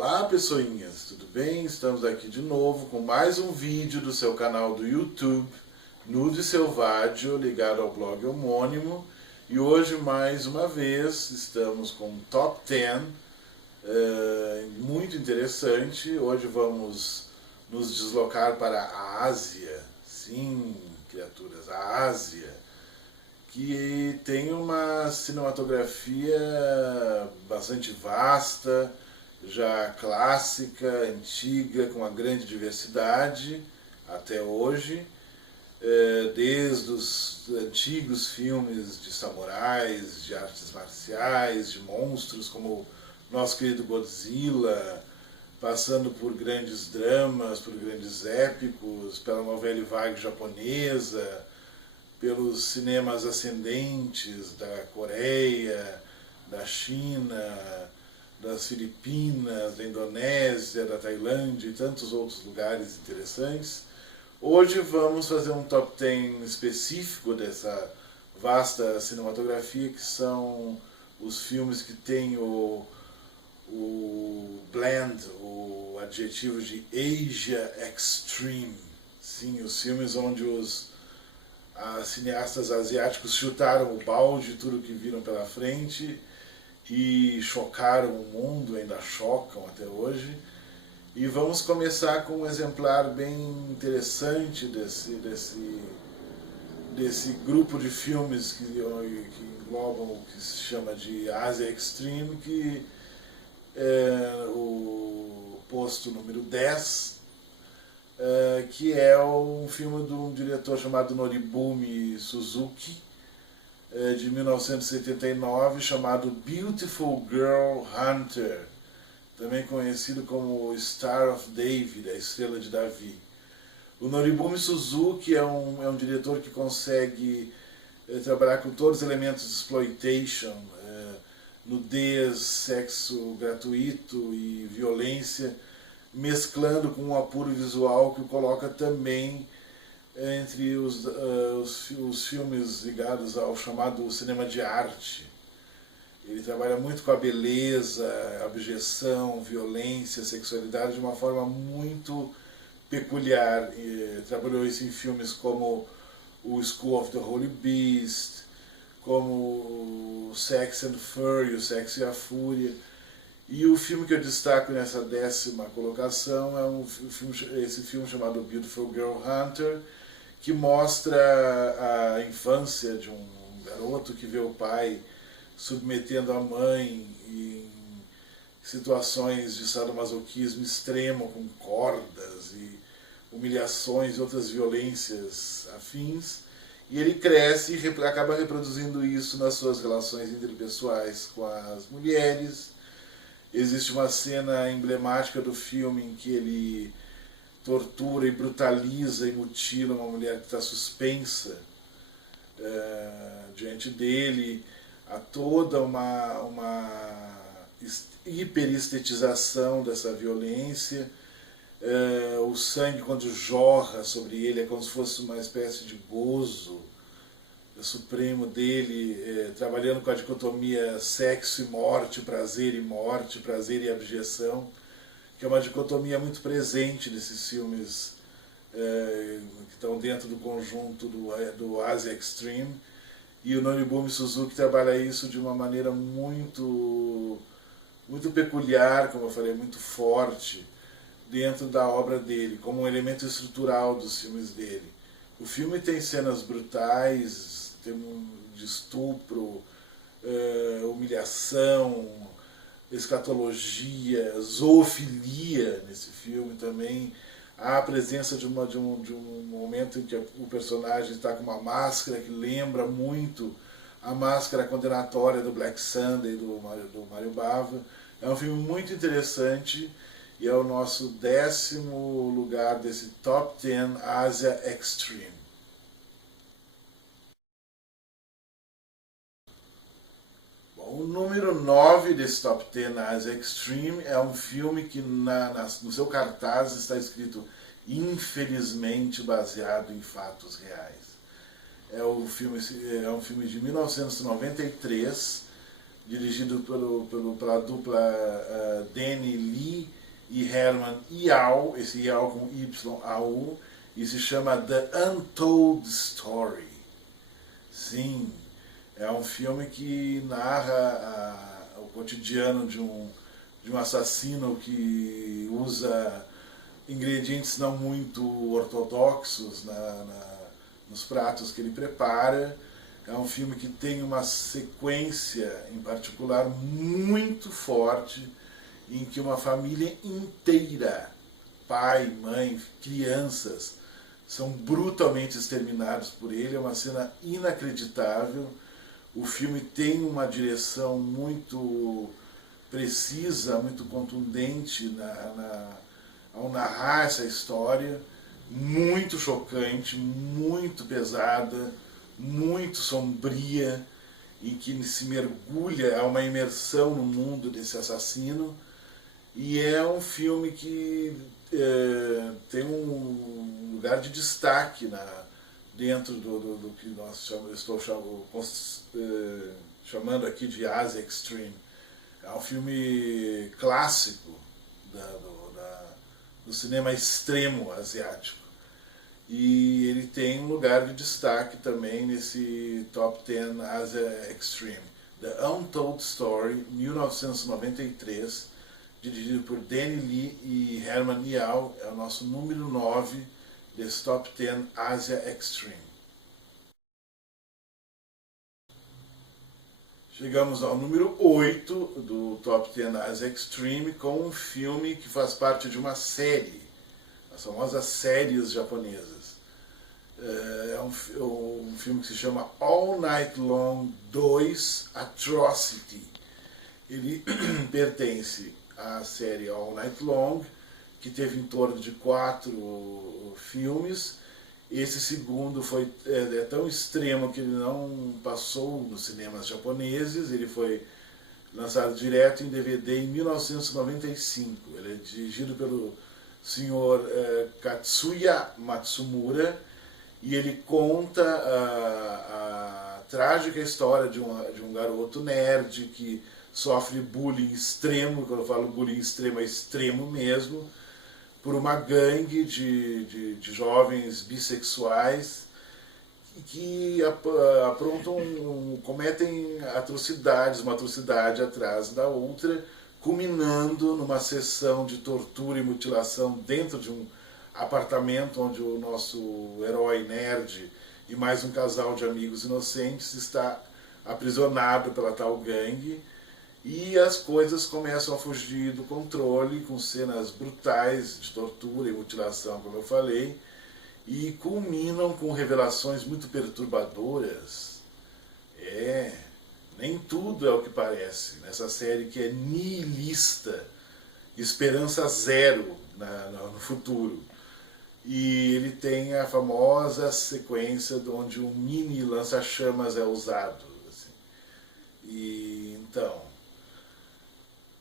Olá pessoinhas, tudo bem? Estamos aqui de novo com mais um vídeo do seu canal do YouTube, Nude Selvaggio, ligado ao blog homônimo. E hoje, mais uma vez, estamos com um Top 10 muito interessante. Hoje vamos nos deslocar para a Ásia. Sim, criaturas, a Ásia, que tem uma cinematografia bastante vasta, já clássica, antiga, com uma grande diversidade até hoje, desde os antigos filmes de samurais, de artes marciais, de monstros, como nosso querido Godzilla, passando por grandes dramas, por grandes épicos, pela novela vague japonesa, pelos cinemas ascendentes da Coreia, da China, das Filipinas, da Indonésia, da Tailândia e tantos outros lugares interessantes. Hoje vamos fazer um top 10 específico dessa vasta cinematografia, que são os filmes que têm o blend, o adjetivo de Asia Extreme. Sim, os filmes onde os cineastas asiáticos chutaram o balde, tudo que viram pela frente, e chocaram o mundo, ainda chocam até hoje. E vamos começar com um exemplar bem interessante desse grupo de filmes que englobam o que se chama de Asia Extreme, que é o posto número 10, que é um filme de um diretor chamado Noribumi Suzuki, de 1979, chamado Beautiful Girl Hunter, também conhecido como Star of David, a Estrela de Davi. O Noribumi Suzuki é um diretor que consegue trabalhar com todos os elementos de exploitation, nudez, sexo gratuito e violência, mesclando com um apuro visual que o coloca também entre os filmes ligados ao chamado cinema de arte. Ele trabalha muito com a beleza, a abjeção, violência, sexualidade de uma forma muito peculiar. Trabalhou isso em filmes como o School of the Holy Beast, como o Sex and Fury, o Sexo e a Fúria. E o filme que eu destaco nessa 10ª colocação é esse filme chamado Beautiful Girl Hunter, que mostra a infância de um garoto que vê o pai submetendo a mãe em situações de sadomasoquismo extremo, com cordas e humilhações e outras violências afins, e ele cresce e acaba reproduzindo isso nas suas relações interpessoais com as mulheres. Existe uma cena emblemática do filme em que ele tortura e brutaliza e mutila uma mulher que está suspensa diante dele. Há toda uma hiperestetização dessa violência. O sangue, quando jorra sobre ele, é como se fosse uma espécie de gozo supremo dele, trabalhando com a dicotomia sexo e morte, prazer e abjeção, que é uma dicotomia muito presente nesses filmes que estão dentro do conjunto do Asia Extreme. E o Noribumi Suzuki trabalha isso de uma maneira muito peculiar, como eu falei, muito forte, dentro da obra dele, como um elemento estrutural dos filmes dele. O filme tem cenas brutais, tem de estupro, humilhação, escatologia, zoofilia nesse filme também. Há a presença de um momento em que o personagem está com uma máscara que lembra muito a máscara condenatória do Black Sunday, do Mario Bava. É um filme muito interessante e é o nosso 10º lugar desse Top 10 Asia Extreme. O número 9 desse Top 10 Asia Extreme é um filme que no seu cartaz está escrito infelizmente baseado em fatos reais. É um filme de 1993 dirigido pela dupla Danny Lee e Herman Yau, esse Yau com Y-A-U, e se chama The Untold Story. Sim, é um filme que narra o cotidiano de um assassino que usa ingredientes não muito ortodoxos nos pratos que ele prepara. É um filme que tem uma sequência, em particular, muito forte, em que uma família inteira, pai, mãe, crianças, são brutalmente exterminados por ele. É uma cena inacreditável. O filme tem uma direção muito precisa, muito contundente ao narrar essa história, muito chocante, muito pesada, muito sombria, em que se mergulha, há uma imersão no mundo desse assassino, e é um filme que tem um lugar de destaque dentro do que estou chamando aqui de Asia Extreme. É um filme clássico do cinema extremo asiático. E ele tem um lugar de destaque também nesse Top 10 Asia Extreme. The Untold Story, 1993, dirigido por Danny Lee e Herman Yau, é o nosso número 9 desse Top 10 Asia Extreme. Chegamos ao número 8 do Top 10 Asia Extreme, com um filme que faz parte de uma série, as famosas séries japonesas. É um filme que se chama All Night Long 2 Atrocity. Ele pertence à série All Night Long, que teve em torno de 4 filmes. Esse segundo é tão extremo que ele não passou nos cinemas japoneses. Ele foi lançado direto em DVD em 1995. Ele é dirigido pelo senhor Katsuya Matsumura, e ele conta a trágica história de um garoto nerd que sofre bullying extremo. Quando eu falo bullying extremo, é extremo mesmo, por uma gangue de jovens bissexuais que cometem atrocidades, uma atrocidade atrás da outra, culminando numa sessão de tortura e mutilação dentro de um apartamento onde o nosso herói nerd e mais um casal de amigos inocentes está aprisionado pela tal gangue. E as coisas começam a fugir do controle, com cenas brutais de tortura e mutilação, como eu falei, e culminam com revelações muito perturbadoras. Nem tudo é o que parece nessa série, que é nihilista, esperança zero no futuro. E ele tem a famosa sequência onde um mini lança-chamas é usado. Assim. E então,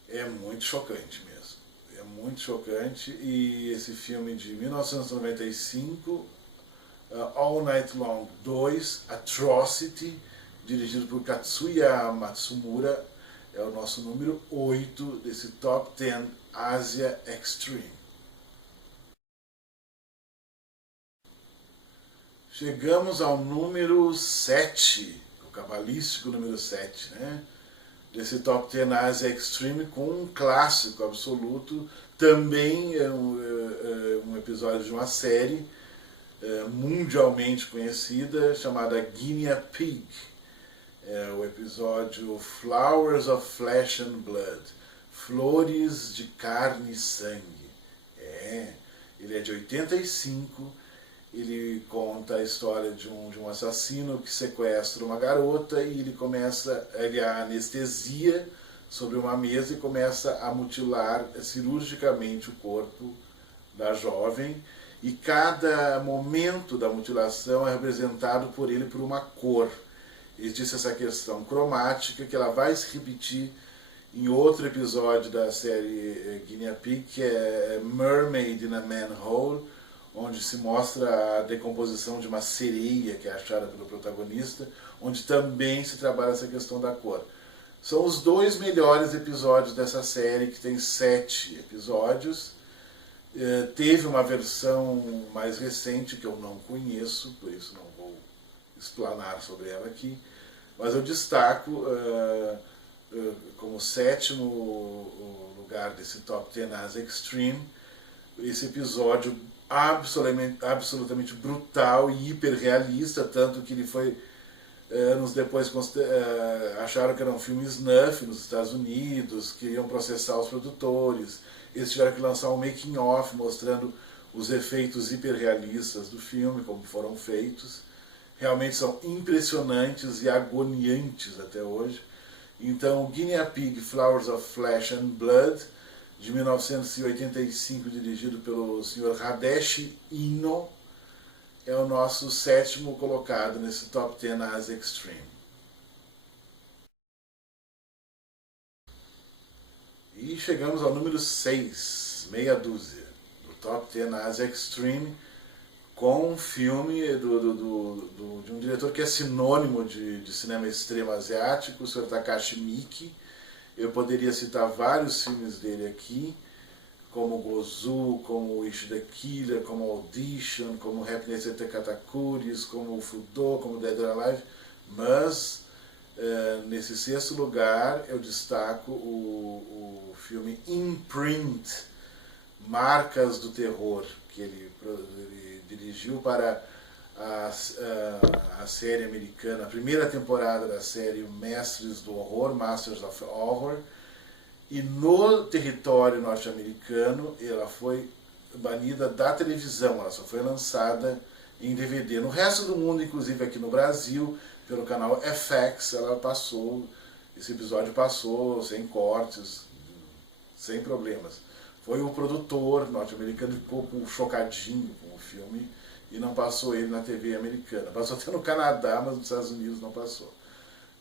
é muito chocante mesmo. É muito chocante. E esse filme de 1995, All Night Long 2, Atrocity, dirigido por Katsuya Matsumura, é o nosso número 8 desse Top 10 Asia Extreme. Chegamos ao número 7, o cabalístico número 7, né? Desse Top 10 Asia Extreme, com um clássico absoluto. Também é um episódio de uma série mundialmente conhecida, chamada Guinea Pig. É o episódio Flowers of Flesh and Blood, Flores de Carne e Sangue. Ele é de 85. Ele conta a história de um assassino que sequestra uma garota, e ele a anestesia sobre uma mesa e começa a mutilar cirurgicamente o corpo da jovem, e cada momento da mutilação é representado por ele por uma cor. Existe essa questão cromática que ela vai se repetir em outro episódio da série Guinea Pig, que é Mermaid in a Manhole, onde se mostra a decomposição de uma sereia que é achada pelo protagonista, onde também se trabalha essa questão da cor. São os 2 melhores episódios dessa série, que tem 7 episódios. Teve uma versão mais recente que eu não conheço, por isso não vou explanar sobre ela aqui, mas eu destaco como 7º lugar desse Top 10 as Extreme, esse episódio absolutamente brutal e hiperrealista, tanto que ele foi, anos depois, acharam que era um filme snuff nos Estados Unidos, queriam processar os produtores. Eles tiveram que lançar um making-of mostrando os efeitos hiperrealistas do filme, como foram feitos. Realmente são impressionantes e agoniantes até hoje. Então, Guinea Pig, Flowers of Flesh and Blood, de 1985, dirigido pelo Sr. Hadeshi Ino, é o nosso 7º colocado nesse Top 10 as Extreme. E chegamos ao número 6, meia dúzia, do Top 10 as Extreme, com um filme de um diretor que é sinônimo de cinema extremo asiático, o Sr. Takashi Miike. Eu poderia citar vários filmes dele aqui, como Gozu, como Wish the Killer, como Audition, como Happiness at the Katakuris, como Fudo, como Dead or Alive, mas nesse 6º lugar eu destaco o filme Imprint, Marcas do Terror, que ele dirigiu para a série americana, a primeira temporada da série Mestres do Horror, Masters of Horror, e no território norte-americano ela foi banida da televisão, ela só foi lançada em DVD. No resto do mundo, inclusive aqui no Brasil, pelo canal FX, esse episódio passou sem cortes, sem problemas. Foi o produtor norte-americano que ficou chocadinho com o filme e não passou ele na TV americana. Passou até no Canadá, mas nos Estados Unidos não passou.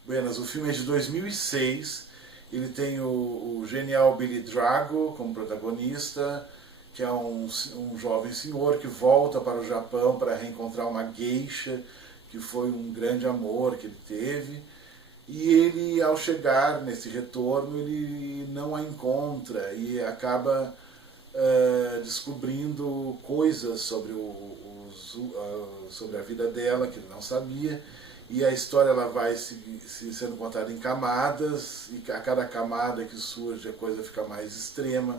Buenas, o filme é de 2006, ele tem o genial Billy Drago como protagonista, que é um jovem senhor que volta para o Japão para reencontrar uma geisha, que foi um grande amor que ele teve. E ele, ao chegar nesse retorno, ele não a encontra e acaba descobrindo coisas sobre, sobre a vida dela que ele não sabia. E a história ela vai sendo contada em camadas, e a cada camada que surge a coisa fica mais extrema,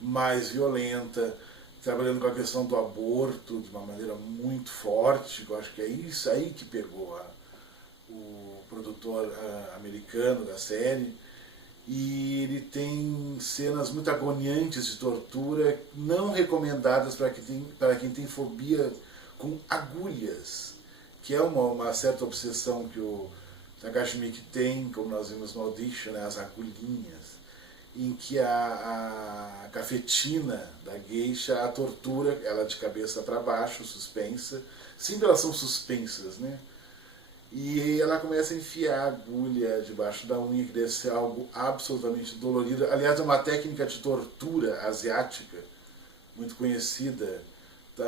mais violenta, trabalhando com a questão do aborto de uma maneira muito forte. Eu acho que é isso aí que pegou o produtor americano da série. E ele tem cenas muito agoniantes de tortura, não recomendadas para quem tem fobia com agulhas, que é uma certa obsessão que o Takashi Miike tem, como nós vimos no Audition, né, as agulhinhas, em que a cafetina da geisha a tortura, ela de cabeça para baixo, suspensa. Sempre elas são suspensas, né? E ela começa a enfiar a agulha debaixo da unha, que deve ser algo absolutamente dolorido. Aliás, é uma técnica de tortura asiática muito conhecida.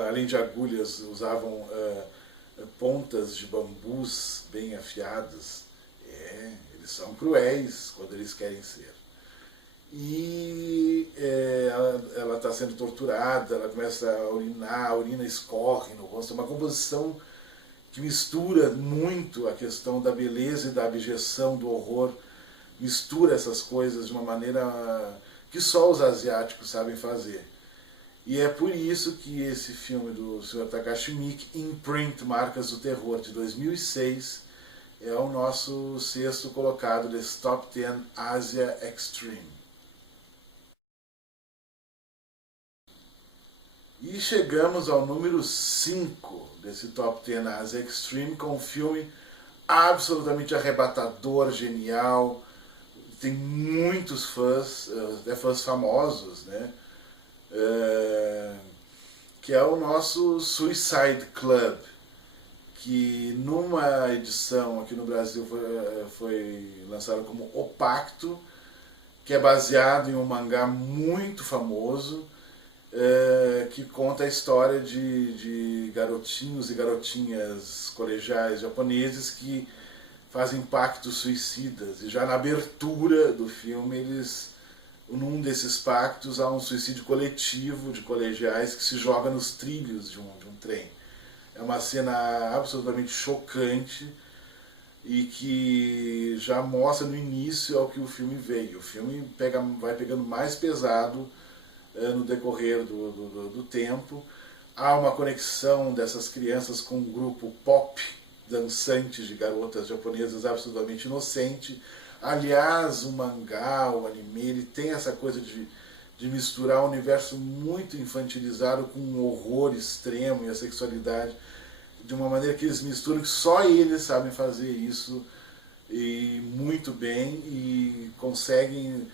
Além de agulhas, usavam pontas de bambus bem afiadas. Eles são cruéis quando eles querem ser. E ela está sendo torturada, ela começa a urinar, a urina escorre no rosto. É uma composição que mistura muito a questão da beleza e da abjeção, do horror, mistura essas coisas de uma maneira que só os asiáticos sabem fazer. E é por isso que esse filme do Sr. Takashi Miike, Imprint, Marcas do Terror, de 2006, é o nosso 6º colocado desse Top 10 Asia Extreme. E chegamos ao número 5 desse Top 10 Asia Extreme, com um filme absolutamente arrebatador, genial. Tem muitos fãs, até fãs famosos, né? Que é o nosso Suicide Club, que numa edição aqui no Brasil foi lançado como O Pacto, que é baseado em um mangá muito famoso, que conta a história de garotinhos e garotinhas colegiais japoneses que fazem pactos suicidas, e já na abertura do filme num desses pactos há um suicídio coletivo de colegiais que se joga nos trilhos de um trem. É uma cena absolutamente chocante e que já mostra no início ao que o filme veio. O filme vai pegando mais pesado no decorrer do tempo. Há uma conexão dessas crianças com um grupo pop dançante de garotas japonesas absolutamente inocente. Aliás, o mangá, o anime, ele tem essa coisa de misturar um universo muito infantilizado com um horror extremo e a sexualidade de uma maneira que eles misturam, que só eles sabem fazer isso e muito bem, e conseguem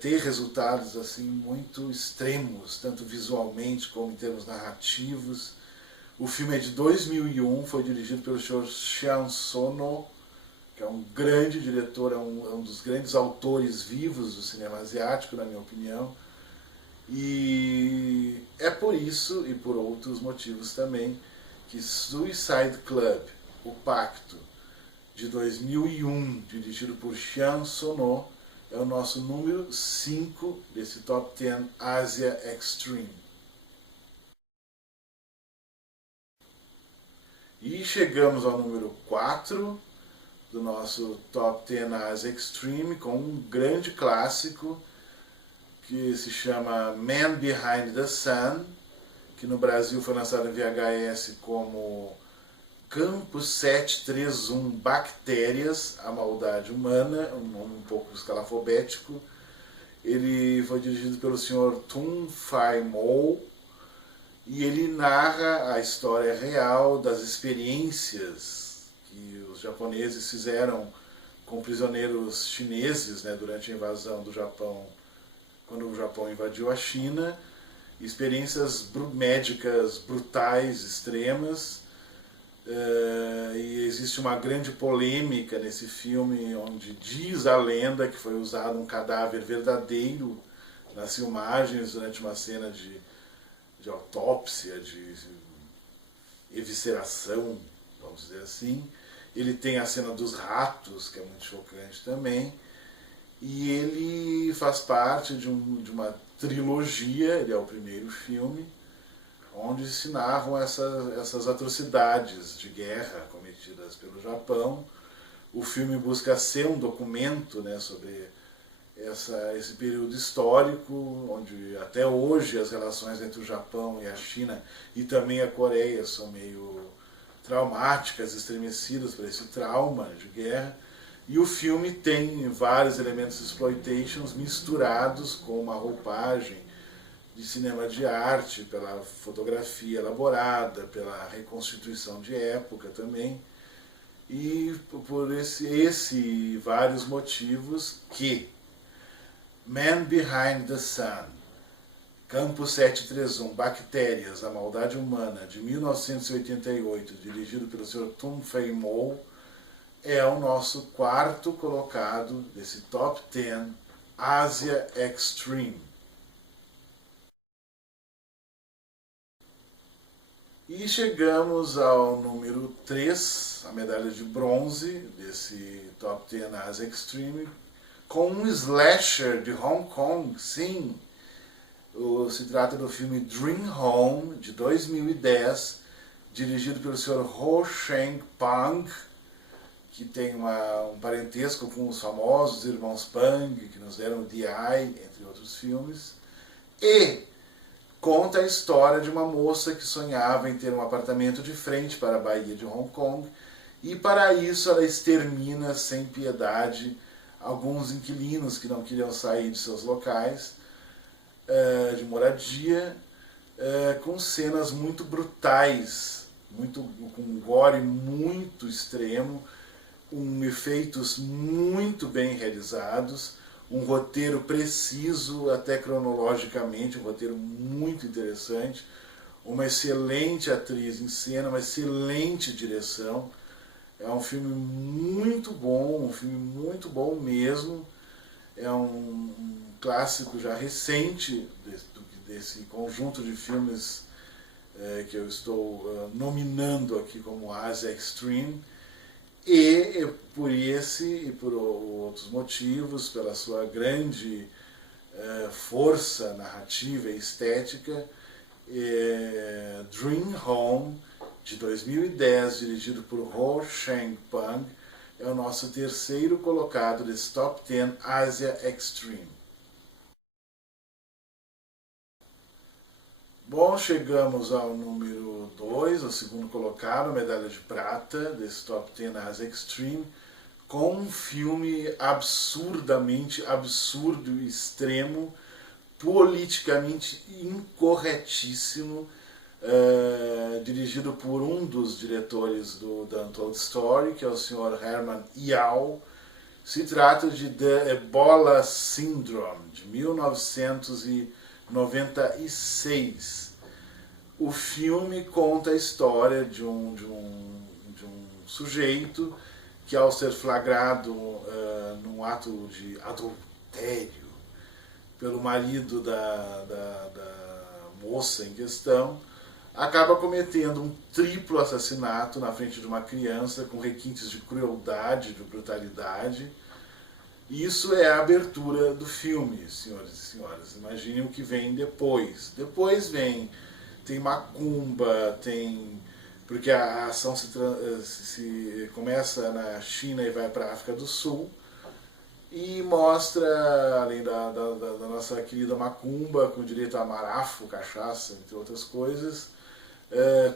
ter resultados assim muito extremos, tanto visualmente como em termos narrativos. O filme é de 2001, foi dirigido pelo Sr. Xian Sono, que é um grande diretor, é um dos grandes autores vivos do cinema asiático, na minha opinião. E é por isso, e por outros motivos também, que Suicide Club, O Pacto, de 2001, dirigido por Xian Sono, é o nosso número 5 desse Top 10 Asia Extreme. E chegamos ao número 4 do nosso Top 10 Asia Extreme, com um grande clássico que se chama Man Behind the Sun, que no Brasil foi lançado em VHS como Campo 731 Bactérias, a Maldade Humana, um nome um pouco escalafobético. Ele foi dirigido pelo Sr. Tung Fai Mo e ele narra a história real das experiências que os japoneses fizeram com prisioneiros chineses, né, durante a invasão do Japão, quando o Japão invadiu a China. Experiências médicas brutais, extremas. E existe uma grande polêmica nesse filme, onde diz a lenda que foi usado um cadáver verdadeiro nas filmagens durante uma cena de autópsia, de evisceração, vamos dizer assim. Ele tem a cena dos ratos, que é muito chocante também. E ele faz parte de uma trilogia, ele é o primeiro filme, onde se narram essas atrocidades de guerra cometidas pelo Japão. O filme busca ser um documento, né, sobre esse período histórico, onde até hoje as relações entre o Japão e a China e também a Coreia são meio traumáticas, estremecidas por esse trauma de guerra. E o filme tem vários elementos exploitations misturados com uma roupagem de cinema de arte, pela fotografia elaborada, pela reconstituição de época também. E por esse vários motivos que Man Behind the Sun, Campo 731, Bactérias, a Maldade Humana, de 1988, dirigido pelo Sr. Tung Fai Mo, é o nosso quarto colocado desse Top 10 Asia Extreme. E chegamos ao número 3, a medalha de bronze desse Top 10 Asia Extreme, com um slasher de Hong Kong, sim. Se trata do filme Dream Home, de 2010, dirigido pelo Sr. Ho Sheng Pang, que tem um parentesco com os famosos irmãos Pang, que nos deram D.I., entre outros filmes, e conta a história de uma moça que sonhava em ter um apartamento de frente para a Baía de Hong Kong, e para isso ela extermina sem piedade alguns inquilinos que não queriam sair de seus locais de moradia, com cenas muito brutais, com um gore muito extremo, com efeitos muito bem realizados, um roteiro preciso até cronologicamente, um roteiro muito interessante, uma excelente atriz em cena, uma excelente direção. É um filme muito bom mesmo. É um clássico já recente desse conjunto de filmes que eu estou nominando aqui como Asia Extreme. E por esse e por outros motivos, pela sua grande força narrativa e estética, Dream Home, de 2010, dirigido por Ho Chang-pang, é o nosso terceiro colocado desse Top 10 Asia Extreme. Bom, chegamos ao número 2, o segundo colocado, medalha de prata desse Top 10 Asia Extreme, com um filme absurdamente absurdo e extremo, politicamente incorretíssimo, dirigido por um dos diretores do The Untold Story, que é o Sr. Herman Yao. Se trata de The Ebola Syndrome, de 1996. O filme conta a história de um sujeito que, ao ser flagrado num ato de adultério pelo marido da moça em questão, acaba cometendo um triplo assassinato na frente de uma criança com requintes de crueldade, de brutalidade. Isso é a abertura do filme, senhores e senhoras. Imaginem o que vem depois. Depois tem macumba, porque a ação se começa na China e vai para a África do Sul, e mostra, além da nossa querida macumba, com direito a marafo, cachaça, entre outras coisas,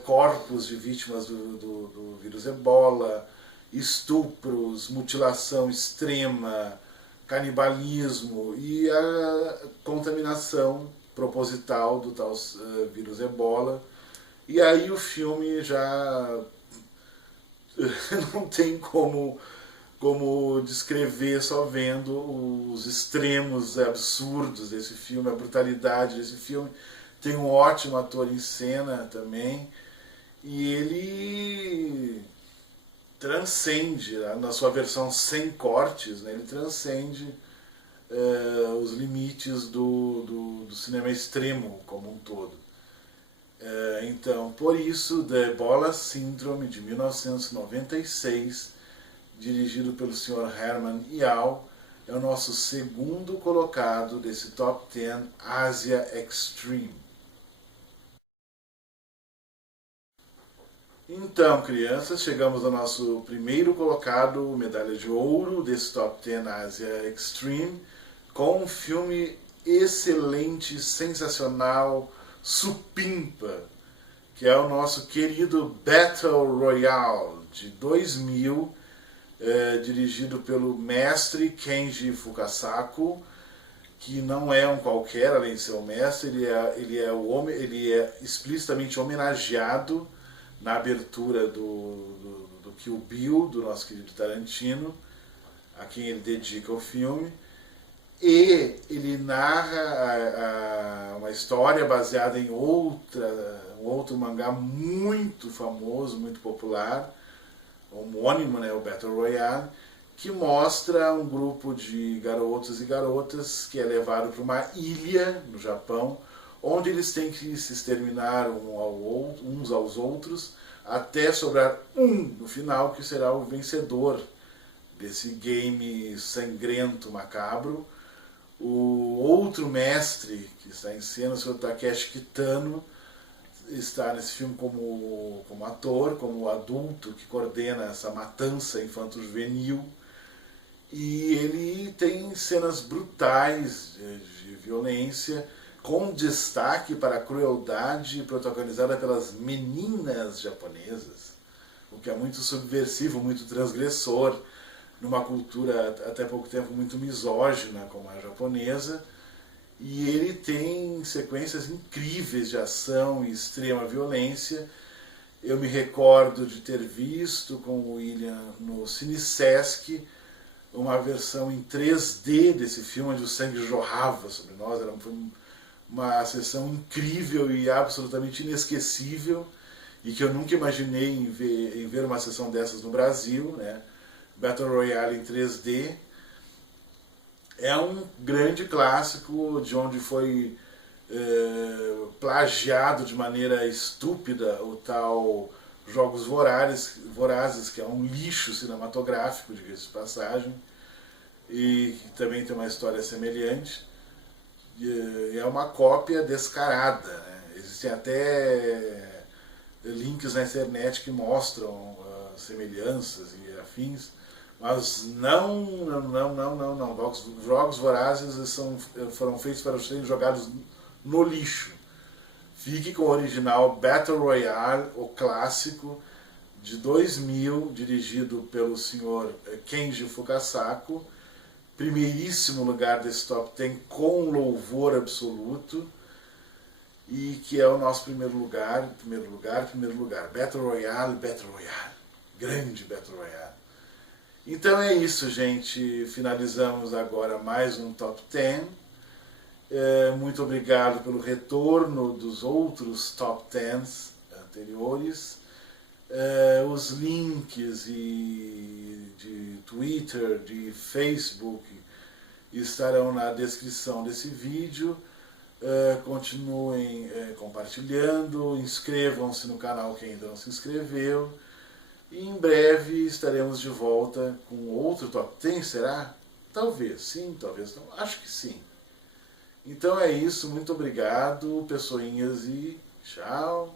corpos de vítimas do vírus ebola, estupros, mutilação extrema, canibalismo e a contaminação proposital do tal vírus ebola. E aí o filme já não tem como descrever só vendo os extremos absurdos desse filme, a brutalidade desse filme. Tem um ótimo ator em cena também, e ele transcende, na sua versão sem cortes, né, ele transcende os limites do cinema extremo como um todo. Então, por isso, The Ebola Syndrome, de 1996, dirigido pelo Sr. Herman Yao, é o nosso segundo colocado desse Top 10 Asia Extreme. Então, crianças, chegamos ao nosso primeiro colocado, medalha de ouro desse Top 10 Asia Extreme, com um filme excelente, sensacional, supimpa, que é o nosso querido Battle Royale, de 2000, dirigido pelo mestre Kenji Fukasaku, que não é um qualquer, além de ser um mestre, ele é explicitamente homenageado na abertura do Kill Bill, do nosso querido Tarantino, a quem ele dedica o filme, e ele narra uma história baseada em um outro mangá muito famoso, muito popular, homônimo, né, o Battle Royale, que mostra um grupo de garotos e garotas que é levado para uma ilha no Japão, onde eles têm que se exterminar uns aos outros, até sobrar um no final, que será o vencedor desse game sangrento, macabro. O outro mestre que está em cena, o Sr. Takeshi Kitano, está nesse filme como ator, como adulto que coordena essa matança infanto-juvenil, e ele tem cenas brutais de violência, com destaque para a crueldade protagonizada pelas meninas japonesas, o que é muito subversivo, muito transgressor, numa cultura até pouco tempo muito misógina como a japonesa. E ele tem sequências incríveis de ação e extrema violência. Eu me recordo de ter visto com o William no Cine Sesc uma versão em 3D desse filme, onde o sangue jorrava sobre nós. Foi uma sessão incrível e absolutamente inesquecível, e que eu nunca imaginei em ver uma sessão dessas no Brasil, né? Battle Royale em 3D. É um grande clássico, de onde foi plagiado de maneira estúpida o tal Jogos Vorazes, que é um lixo cinematográfico, diga-se de passagem, e que também tem uma história semelhante. E é uma cópia descarada, né? Existem até links na internet que mostram semelhanças e afins, mas não. Jogos Vorazes foram feitos para serem jogados no lixo. Fique com o original Battle Royale, o clássico, de 2000, dirigido pelo senhor Kenji Fukasaku, primeiríssimo lugar desse top 10 com louvor absoluto, e que é o nosso primeiro lugar, Battle Royale, grande Battle Royale. Então é isso, gente, finalizamos agora mais um top 10. Muito obrigado pelo retorno dos outros top 10 anteriores. Os links de Twitter, de Facebook estarão na descrição desse vídeo. Continuem compartilhando, inscrevam-se no canal quem ainda não se inscreveu. E em breve estaremos de volta com outro top 10, será? Talvez sim, talvez não, acho que sim. Então é isso, muito obrigado, pessoinhas, e tchau!